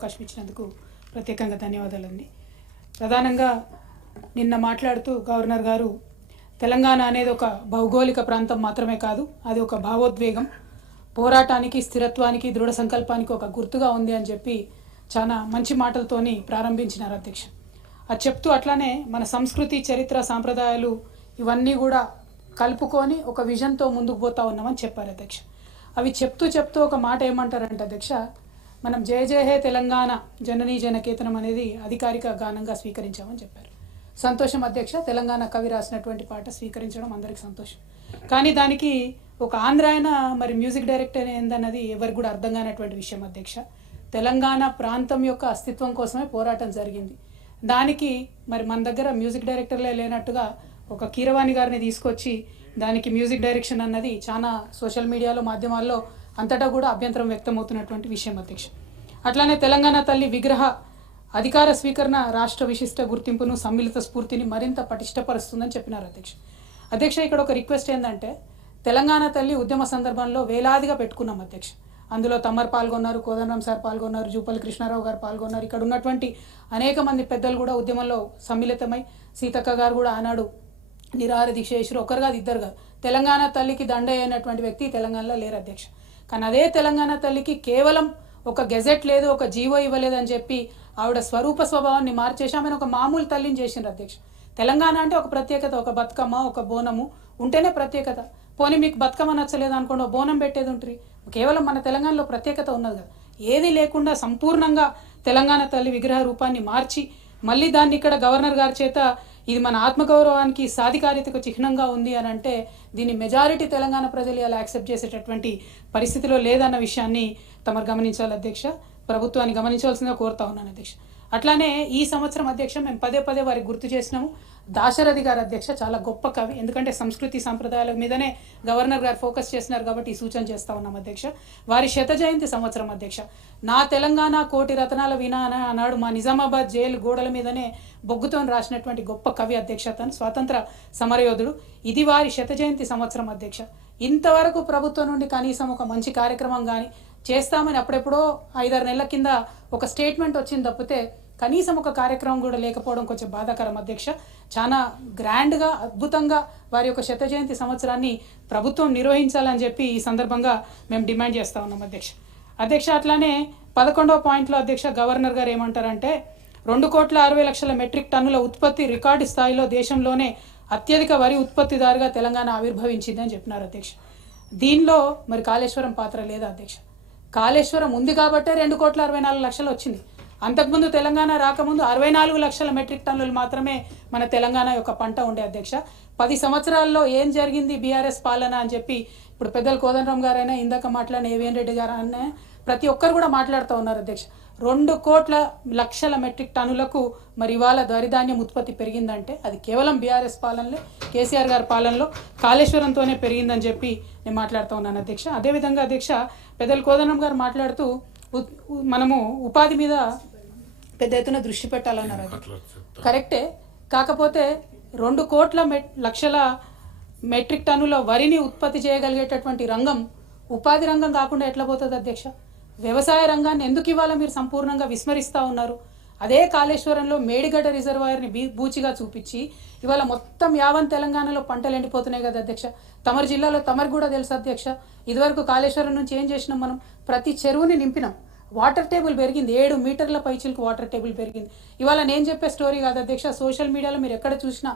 అవకాశం ఇచ్చినందుకు ప్రత్యేకంగా ధన్యవాదాలండి. ప్రధానంగా నిన్న మాట్లాడుతూ గవర్నర్ గారు తెలంగాణ అనేది ఒక భౌగోళిక ప్రాంతం మాత్రమే కాదు, అది ఒక భావోద్వేగం, పోరాటానికి, స్థిరత్వానికి, దృఢ సంకల్పానికి ఒక గుర్తుగా ఉంది అని చెప్పి చాలా మంచి మాటలతోని ప్రారంభించినారు అధ్యక్ష. అది చెప్తూ అట్లానే మన సంస్కృతి, చరిత్ర, సాంప్రదాయాలు ఇవన్నీ కూడా కలుపుకొని ఒక విజన్తో ముందుకు పోతా ఉన్నామని చెప్పారు అధ్యక్ష. అవి చెప్తూ ఒక మాట ఏమంటారంటే అధ్యక్ష, మనం జయ జయ హే తెలంగాణ జననీ జనకేతనం అనేది అధికారిక గానంగా స్వీకరించామని చెప్పారు. సంతోషం అధ్యక్ష, తెలంగాణ కవి రాసినటువంటి పాట స్వీకరించడం అందరికీ సంతోషం. కానీ దానికి ఒక ఆంధ్ర అయినా మరి మ్యూజిక్ డైరెక్టర్ ఏందన్నది ఎవరికి కూడా అర్థం కానటువంటి విషయం అధ్యక్ష. తెలంగాణ ప్రాంతం యొక్క అస్తిత్వం కోసమే పోరాటం జరిగింది. దానికి మరి మన దగ్గర మ్యూజిక్ డైరెక్టర్లే లేనట్టుగా ఒక కీరవాణి గారిని తీసుకొచ్చి దానికి మ్యూజిక్ డైరెక్షన్ అన్నది చాలా సోషల్ మీడియాలో, మాధ్యమాల్లో అంతటా కూడా అభ్యంతరం వ్యక్తమవుతున్నటువంటి విషయం అధ్యక్ష. అట్లానే తెలంగాణ తల్లి విగ్రహ అధికార స్వీకరణ రాష్ట్ర విశిష్ట గుర్తింపును, సమ్మిళిత స్ఫూర్తిని మరింత పటిష్టపరుస్తుందని చెప్పినారు అధ్యక్ష. అధ్యక్ష, ఇక్కడ ఒక రిక్వెస్ట్ ఏంటంటే, తెలంగాణ తల్లి ఉద్యమ సందర్భంలో వేలాదిగా పెట్టుకున్నాం అధ్యక్ష. అందులో తమ్మర్ పాల్గొన్నారు, కోదండరాం సార్ పాల్గొన్నారు, జూపల్లి కృష్ణారావు గారు పాల్గొన్నారు. ఇక్కడ ఉన్నటువంటి అనేక మంది పెద్దలు కూడా ఉద్యమంలో సమ్మిళితమై, సీతక్క గారు కూడా ఆనాడు నిరాహార దీక్ష చేసారు. ఒకరు కాదు, ఇద్దరు కాదు. తెలంగాణ తల్లికి దండ అయినటువంటి వ్యక్తి తెలంగాణలో లేరు అధ్యక్ష. కానీ అదే తెలంగాణ తల్లికి కేవలం ఒక గెజెట్ లేదు, ఒక జీవో ఇవ్వలేదని చెప్పి ఆవిడ స్వరూప స్వభావాన్ని మార్చేసి ఆమెను ఒక మామూలు తల్లిని చేసిండ్రు అధ్యక్ష. తెలంగాణ అంటే ఒక ప్రత్యేకత, ఒక బతుకమ్మ, ఒక బోనము ఉంటేనే ప్రత్యేకత. పోనీ మీకు బతుకమ్మ నచ్చలేదు అనుకోండి, బోనం పెట్టేది ఉంటుంది. కేవలం మన తెలంగాణలో ప్రత్యేకత ఉన్నది కదా. ఏది లేకుండా సంపూర్ణంగా తెలంగాణ తల్లి విగ్రహ రూపాన్ని మార్చి మళ్ళీ దాన్ని ఇక్కడ గవర్నర్ గారి చేత ఇది మన ఆత్మగౌరవానికి, సాధికారితకు చిహ్నంగా ఉంది అని అంటే దీన్ని మెజారిటీ తెలంగాణ ప్రజలు ఇలా యాక్సెప్ట్ చేసేటటువంటి పరిస్థితిలో లేదన్న విషయాన్ని తమరు గమనించాలి అధ్యక్ష. ప్రభుత్వాన్ని గమనించాల్సిందిగా కోరుతా ఉన్నాను అధ్యక్ష. అట్లానే ఈ సంవత్సరం అధ్యక్ష మేము పదే వారికి గుర్తు చేసినాము. దాశరథి గారు అధ్యక్ష చాలా గొప్ప కవి, ఎందుకంటే సంస్కృతి సాంప్రదాయాల మీదనే గవర్నర్ గారు ఫోకస్ చేస్తున్నారు కాబట్టి ఈ సూచన చేస్తా ఉన్నాం అధ్యక్ష. వారి శత జయంతి సంవత్సరం అధ్యక్ష. నా తెలంగాణ కోటి రతనాల వినా అన్నాడు మా నిజామాబాద్ జైలు గోడల మీదనే బొగ్గుతో రాసినటువంటి గొప్ప కవి అధ్యక్ష. తను స్వాతంత్ర సమరయోధుడు. ఇది వారి శత జయంతి సంవత్సరం అధ్యక్ష. ఇంతవరకు ప్రభుత్వం నుండి కనీసం ఒక మంచి కార్యక్రమం కానీ చేస్తామని అప్పుడెప్పుడో 5-6 నెలల కింద ఒక స్టేట్మెంట్ వచ్చింది తప్పితే కనీసం ఒక కార్యక్రమం కూడా లేకపోవడం కొంచెం బాధాకరం అధ్యక్ష. చాలా గ్రాండ్గా, అద్భుతంగా వారి యొక్క శత జయంతి సంవత్సరాన్ని ప్రభుత్వం నిర్వహించాలని చెప్పి ఈ సందర్భంగా మేము డిమాండ్ చేస్తూ ఉన్నాం అధ్యక్ష. అట్లానే 11వ పాయింట్లో అధ్యక్ష గవర్నర్ గారు ఏమంటారంటే, 2,60,00,000 మెట్రిక్ టన్నుల ఉత్పత్తి రికార్డు స్థాయిలో దేశంలోనే అత్యధిక వరి ఉత్పత్తిదారుగా తెలంగాణ ఆవిర్భవించింది అని చెప్పినారు అధ్యక్ష. దీనిలో మరి కాళేశ్వరం పాత్ర లేదా అధ్యక్ష? కాళేశ్వరం ఉంది కాబట్టే 2,64,00,000 వచ్చింది. అంతకుముందు తెలంగాణ రాకముందు 64,00,000 మెట్రిక్ టన్నులు మాత్రమే మన తెలంగాణ యొక్క పంట ఉండే అధ్యక్ష. 10 సంవత్సరాల్లో ఏం జరిగింది బీఆర్ఎస్ పాలన అని చెప్పి ఇప్పుడు పెద్దలు కోదండరాం గారైనా, ఇందాక మాట్లాడిన ఏవిఎన్ రెడ్డి గారు అనే ప్రతి ఒక్కరు కూడా మాట్లాడుతూ ఉన్నారు అధ్యక్ష. 2,00,00,000 మెట్రిక్ టన్నులకు మరి ఇవాళ వరిధాన్యం ఉత్పత్తి పెరిగిందంటే అది కేవలం బీఆర్ఎస్ పాలనలో, కేసీఆర్ గారి పాలనలో కాళేశ్వరంతోనే పెరిగిందని చెప్పి నేను మాట్లాడుతూ ఉన్నాను అధ్యక్ష. అదేవిధంగా అధ్యక్ష పెద్దలు కోదండరాం గారు మాట్లాడుతూ మనము ఉపాధి మీద పెద్ద ఎత్తున దృష్టి పెట్టాలన్నారు. అది కరెక్టే, కాకపోతే 2,00,00,000 మెట్రిక్ టన్నుల వరిని ఉత్పత్తి చేయగలిగేటటువంటి రంగం ఉపాధి రంగం కాకుండా ఎట్లా పోతుంది అధ్యక్ష? వ్యవసాయ రంగాన్ని ఎందుకు ఇవాళ మీరు సంపూర్ణంగా విస్మరిస్తూ ఉన్నారు? అదే కాళేశ్వరంలో మేడిగడ్డ రిజర్వాయర్ని బూచిగా చూపించి ఇవాళ మొత్తం యావన్ తెలంగాణలో పంటలు ఎండిపోతున్నాయి కదా అధ్యక్ష. తమరి జిల్లాలో తమరికి కూడా తెలుసు అధ్యక్ష. ఇదివరకు కాళేశ్వరం నుంచి ఏం చేసినాం మనం? ప్రతి చెరువుని నింపినాం. వాటర్ టేబుల్ పెరిగింది, 7 మీటర్ల పైచిలకు వాటర్ టేబుల్ పెరిగింది. ఇవాళ నేను చెప్పే స్టోరీ కాదు అధ్యక్ష. సోషల్ మీడియాలో మీరు ఎక్కడ చూసినా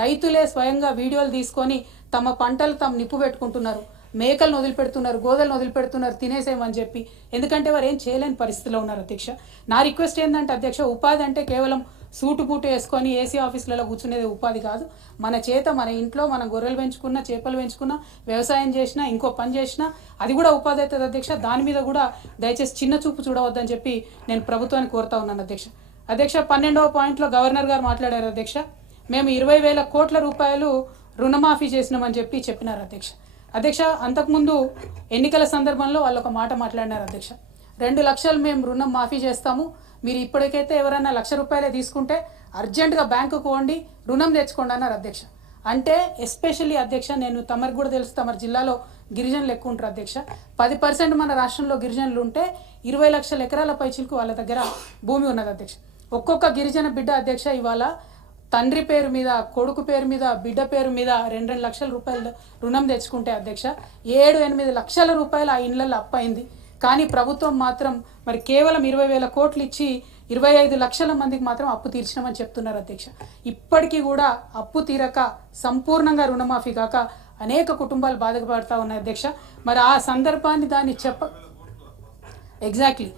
రైతులే స్వయంగా వీడియోలు తీసుకొని తమ పంటలు తాము నిప్పు పెట్టుకుంటున్నారు, మేకలను వదిలిపెడుతున్నారు, గోదలను వదిలిపెడుతున్నారు తినేసేమని చెప్పి. ఎందుకంటే వారు ఏం చేయలేని పరిస్థితిలో ఉన్నారు అధ్యక్ష. నా రిక్వెస్ట్ ఏంటంటే అధ్యక్ష, ఉపాధి అంటే కేవలం సూటు బూటు వేసుకొని ఏసీ ఆఫీసులలో కూర్చునేది ఉపాధి కాదు. మన చేత మన ఇంట్లో మనం గొర్రెలు పెంచుకున్నా, చేపలు పెంచుకున్నా, వ్యవసాయం చేసినా, ఇంకో పని చేసినా అది కూడా ఉపాధి అవుతుంది అధ్యక్ష. దాని మీద కూడా దయచేసి చిన్న చూపు చూడవద్దని చెప్పి నేను ప్రభుత్వాన్ని కోరుతా ఉన్నాను అధ్యక్ష. 12వ పాయింట్లో గవర్నర్ గారు మాట్లాడారు అధ్యక్ష. మేము 20,000 కోట్ల రూపాయలు రుణమాఫీ చేసినామని చెప్పి చెప్పినారు అధ్యక్ష. అంతకుముందు ఎన్నికల సందర్భంలో వాళ్ళు ఒక మాట మాట్లాడినారు అధ్యక్ష. 2 లక్షలు మేము రుణం మాఫీ చేస్తాము, మీరు ఇప్పటికైతే ఎవరైనా ₹1,00,000 తీసుకుంటే అర్జెంటుగా బ్యాంకుకు పోండి, రుణం తెచ్చుకోండి అన్నారు అధ్యక్ష. అంటే ఎస్పెషల్లీ అధ్యక్ష, నేను తమరికి కూడా తెలుసు, తమరి జిల్లాలో గిరిజనులు ఎక్కువ ఉంటారు అధ్యక్ష. 10% మన రాష్ట్రంలో గిరిజనులు ఉంటే 20 లక్షల ఎకరాల పైచిలకు వాళ్ళ దగ్గర భూమి ఉన్నది అధ్యక్ష. ఒక్కొక్క గిరిజన బిడ్డ అధ్యక్ష ఇవాళ తండ్రి పేరు మీద, కొడుకు పేరు మీద, బిడ్డ పేరు మీద 2 లక్షల రూపాయలు రుణం తెచ్చుకుంటే అధ్యక్ష 7-8 లక్షల రూపాయలు ఆ ఇళ్లలో అప్పయింది. కానీ ప్రభుత్వం మాత్రం మరి కేవలం 20,000 కోట్లు ఇచ్చి 25 లక్షల మందికి మాత్రం అప్పు తీర్చినామని చెప్తున్నారు అధ్యక్ష. ఇప్పటికీ కూడా అప్పు తీరక సంపూర్ణంగా రుణమాఫీ కాక అనేక కుటుంబాలు బాధపడతా ఉన్నాయి అధ్యక్ష. మరి ఆ సందర్భాన్ని దాన్ని ఎగ్జాక్ట్లీ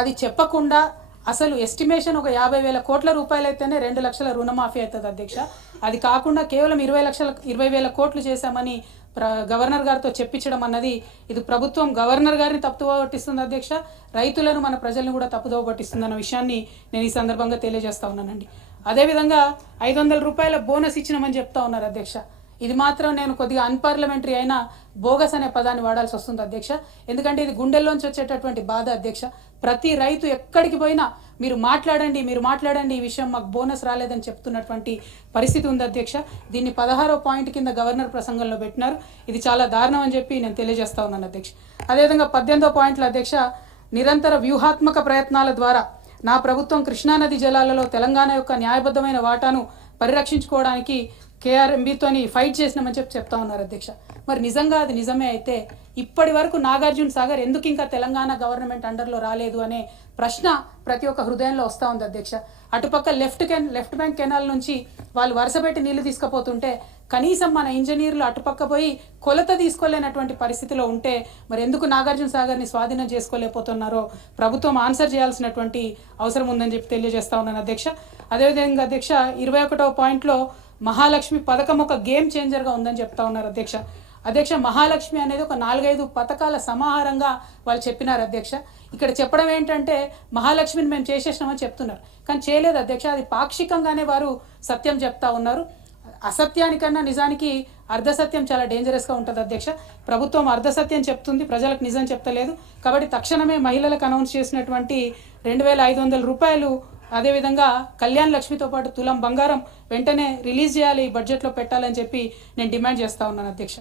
అది చెప్పకుండా అసలు ఎస్టిమేషన్ ఒక 50,000 కోట్ల రూపాయలు అయితేనే 2 లక్షల రుణమాఫీ అవుతుంది అధ్యక్ష. అది కాకుండా కేవలం 20,000 కోట్లు చేశామని గవర్నర్ గారితో చెప్పించడం అన్నది ఇది ప్రభుత్వం గవర్నర్ గారిని తప్పుదోవ పట్టిస్తుంది అధ్యక్ష, రైతులను మన ప్రజలను కూడా తప్పుదోవ పట్టిస్తుంది అన్న విషయాన్ని నేను ఈ సందర్భంగా తెలియజేస్తా ఉన్నానండి. అదేవిధంగా 500 రూపాయల బోనస్ ఇచ్చినామని చెప్తా ఉన్నారు అధ్యక్ష. ఇది మాత్రం నేను కొద్దిగా అన్పార్లమెంటరీ అయినా బోగస్ అనే పదాన్ని వాడాల్సి వస్తుంది అధ్యక్ష. ఎందుకంటే ఇది గుండెల్లోంచి వచ్చేటటువంటి బాధ అధ్యక్ష. ప్రతి రైతు ఎక్కడికి పోయినా మీరు మాట్లాడండి ఈ విషయం మాకు బోనస్ రాలేదని చెప్తున్నటువంటి పరిస్థితి ఉంది అధ్యక్ష. దీన్ని 16వ పాయింట్ కింద గవర్నర్ ప్రసంగంలో పెట్టినారు. ఇది చాలా దారుణం అని చెప్పి నేను తెలియజేస్తా ఉన్నాను అధ్యక్ష. అదేవిధంగా 18వ పాయింట్లో అధ్యక్ష, నిరంతర వ్యూహాత్మక ప్రయత్నాల ద్వారా నా ప్రభుత్వం కృష్ణానది జలాలలో తెలంగాణ యొక్క న్యాయబద్ధమైన వాటాను పరిరక్షించుకోవడానికి కేఆర్ఎంబీతోని ఫైట్ చేసినామని చెప్తా ఉన్నారు అధ్యక్ష. మరి నిజంగా అది నిజమే అయితే ఇప్పటి వరకు నాగార్జున సాగర్ ఎందుకు ఇంకా తెలంగాణ గవర్నమెంట్ అండర్లో రాలేదు అనే ప్రశ్న ప్రతి ఒక్క హృదయంలో వస్తూ ఉంది అధ్యక్ష. అటుపక్క లెఫ్ట్ బ్యాంక్ కెనాల్ నుంచి వాళ్ళు వరుసపెట్టి నీళ్లు తీసుకుపోతుంటే కనీసం మన ఇంజనీర్లు అటుపక్క పోయి కొలత తీసుకోలేనటువంటి పరిస్థితిలో ఉంటే మరి ఎందుకు నాగార్జున సాగర్ని స్వాధీనం చేసుకోలేకపోతున్నారో ప్రభుత్వం ఆన్సర్ చేయాల్సినటువంటి అవసరం ఉందని చెప్పి తెలియజేస్తా ఉన్నాను అధ్యక్ష. అదేవిధంగా అధ్యక్ష 21వ పాయింట్లో మహాలక్ష్మి పథకం ఒక గేమ్ చేంజర్గా ఉందని చెప్తా ఉన్నారు అధ్యక్ష. మహాలక్ష్మి అనేది ఒక 4-5 పథకాల సమాహారంగా వాళ్ళు చెప్పినారు అధ్యక్ష. ఇక్కడ చెప్పడం ఏంటంటే మహాలక్ష్మిని మేము చేసేసినామని చెప్తున్నారు, కానీ చేయలేదు అధ్యక్ష. అది పాక్షికంగానే వారు సత్యం చెప్తా ఉన్నారు. అసత్యానికన్నా నిజానికి అర్ధసత్యం చాలా డేంజరస్గా ఉంటుంది అధ్యక్ష. ప్రభుత్వం అర్ధసత్యం చెప్తుంది, ప్రజలకు నిజం చెప్తలేదు. కాబట్టి తక్షణమే మహిళలకు అనౌన్స్ చేసినటువంటి 2,500 రూపాయలు, అదేవిధంగా కళ్యాణ్ లక్ష్మితో పాటు తులం బంగారం వెంటనే రిలీజ్ చేయాలి, బడ్జెట్లో పెట్టాలని చెప్పి నేను డిమాండ్ చేస్తా ఉన్నాను అధ్యక్ష.